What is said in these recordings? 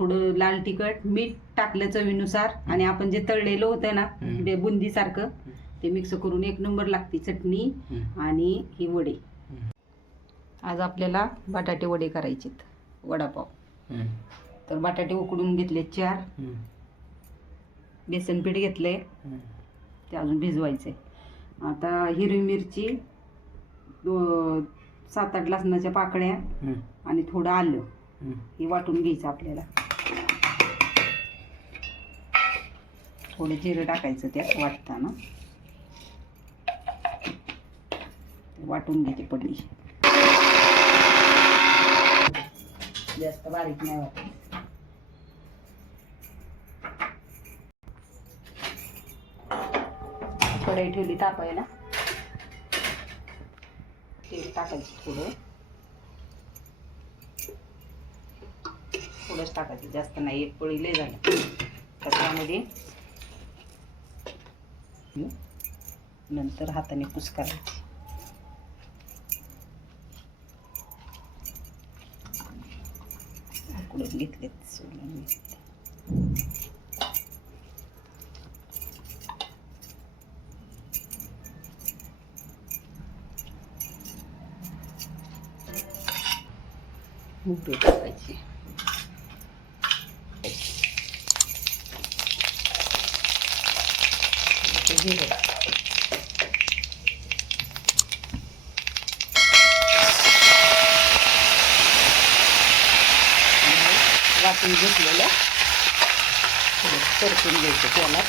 थोडं लाल तिखट, मीठ टाकलं चवीनुसार आणि आपण जे तळलेलं होतं ना बुंदी सारखं ते मिक्स करून एक नंबर लागते चटणी आणि ही वडे. आज आपल्याला बटाटे वडे करायचेत, वडापाव. तर बटाटे उकडून घेतले 4, बेसन पीठ घेतले, ते अजून भिजवायचे. आता हिरवी मिरची, 7-8 लसणाच्या पाकळ्या आणि थोडं आलं हे वाटून घ्यायचं आपल्याला. थोडं जिरं टाकायचं त्यात वाटताना, वाटून घेते पडली. जास्त बारीक नाही वाटायचं. कढई ठेवली तापायला, तेल टाकायचं थोडंच टाकायचं, जास्त नाही. एक पोळी लय झालं. त्यामध्ये नंतर हाताने पुस करायची. उकडून घेतलेत, सोडून घेतले. मोठे टाकायचे. वाटून घेतलेलं परतून घ्यायचं त्याला,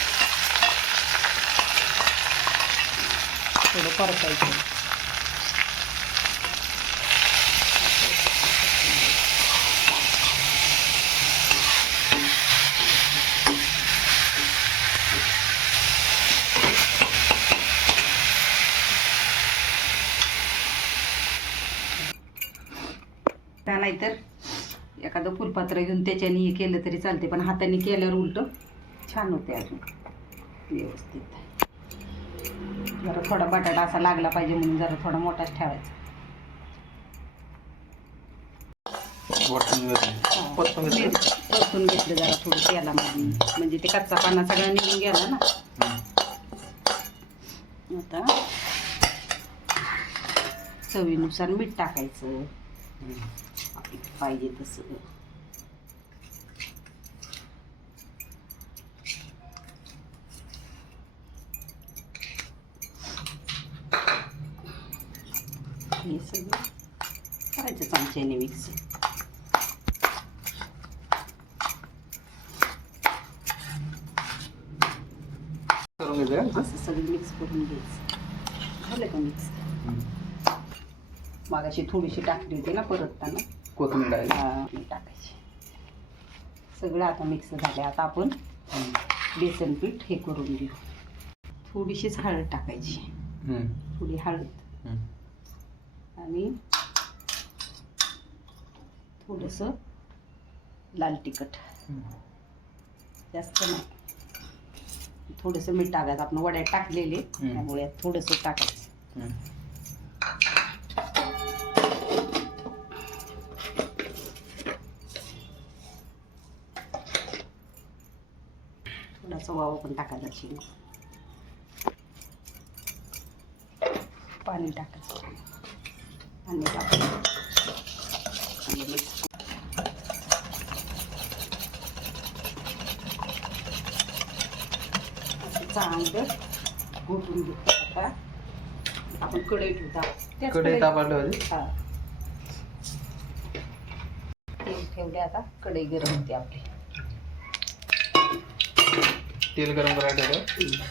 थोडं परतायचं. नाहीतर एखादं फुलपात्र घेऊन त्याच्याने हे केलं तरी चालते, पण हाताने केल्यावर उलट छान होते अजून व्यवस्थित. जरा थोडा बटाटा असा लागला पाहिजे म्हणून जरा थोडा मोठाच ठेवायचा. परतून घेतलं जरा थोडं तेलामध्ये, म्हणजे ते कच्चा पाना सगळा निघून गेला ना. आता चवीनुसार मीठ टाकायचं पाहिजे तसं. हे सगळं करायचं चमच्याने मिक्स. असं सगळं मिक्स करून घ्यायचं. झालं का मिक्स? मागाशी थोडीशी टाकली होती ना परतताना, कोथिंबीर टाकायची. सगळं आता मिक्स झालं. आता आपण बेसन पीठ हे करून घेऊ. थोडीशीच हळद टाकायची, थोडी हळद आणि थोडंसं लाल तिखट, जास्त नाही. थोडंसं मीठ टाकायचं, आपण वड्यात टाकलेले त्यामुळे थोडंसं टाकायचं. थोडासा वावा पण टाकायचा, शिंग पाणी टाकायचं, पाणी टाकायचं आणि मिक्स. चांगलं घोटून घेतो. आता आपण कढई ठेवता, कढई तापवली होती. हा, तेल ठेवले. आता कढई गरम होते आपली. तेल गरम करायला ठेवलं.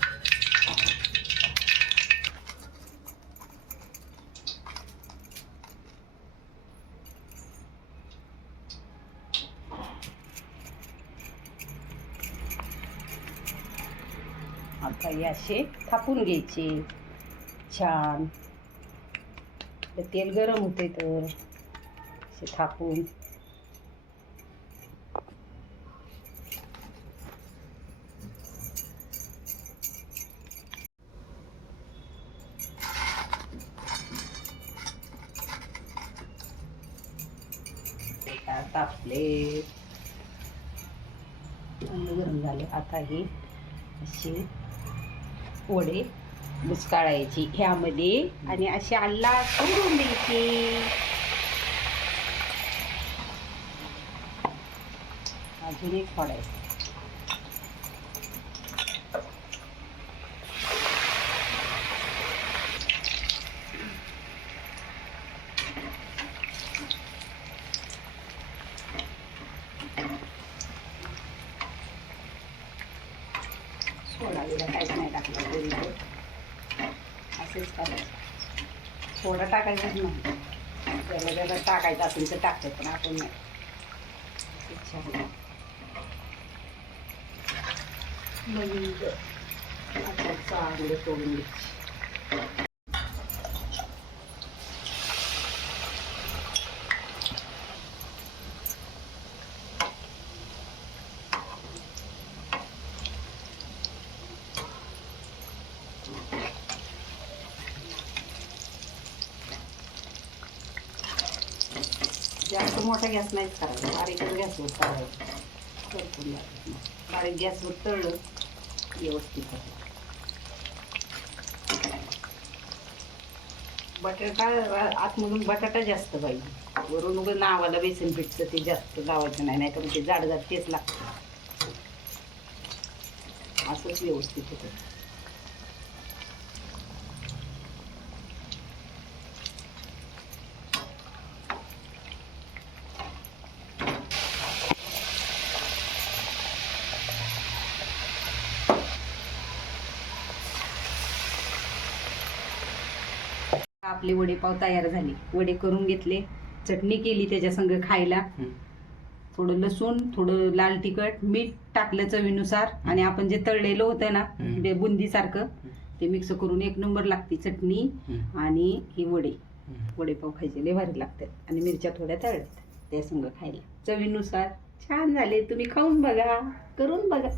आता हे असे थापून घ्यायचे छान. तेल गरम होते तर असे थापून. तापले चांगलं गरम झालं. आता हे असे वडे बुचकाळायची ह्यामध्ये आणि असे आल्ला सोडून द्यायचे. अजून एक फोडायचं. सोडा बिडा काहीच नाही टाकलं तरी असेच करायचं. सोडा टाकायचाच नाही. त्याला त्याला टाकायचं असेल तर टाकतात पण आपण नाही. छान मग आता चांगलं सोडून घ्यायची. जास्त मोठा गॅस नाहीच करायचा. बारीकच गॅसवर करायचं. करपून लागत. बारीक गॅसवर तळलं व्यवस्थित होतं. बटाटा आतमधून बटाटा जास्त पाहिजे. वरून उगं नावाला बेसन पीठचं ते जास्त लावायचं नाही, नाही तर ते जाड जाड तेच लागतं. असंच व्यवस्थित होतं. आपले वडेपाव तयार झाले. वडे करून घेतले, चटणी केली त्याच्या संग खायला. थोडं लसूण, थोडं लाल तिखट, मीठ टाकलं चवीनुसार आणि आपण जे तळलेलं होतं ना ते बुंदीसारखं ते मिक्स करून एक नंबर लागते चटणी. आणि ही वडेपाव खायचे लय भारी लागतात आणि मिरच्या थोड्या तळल्यात त्या संग खायला चवीनुसार. छान झाले. तुम्ही खाऊन बघा, करून बघा.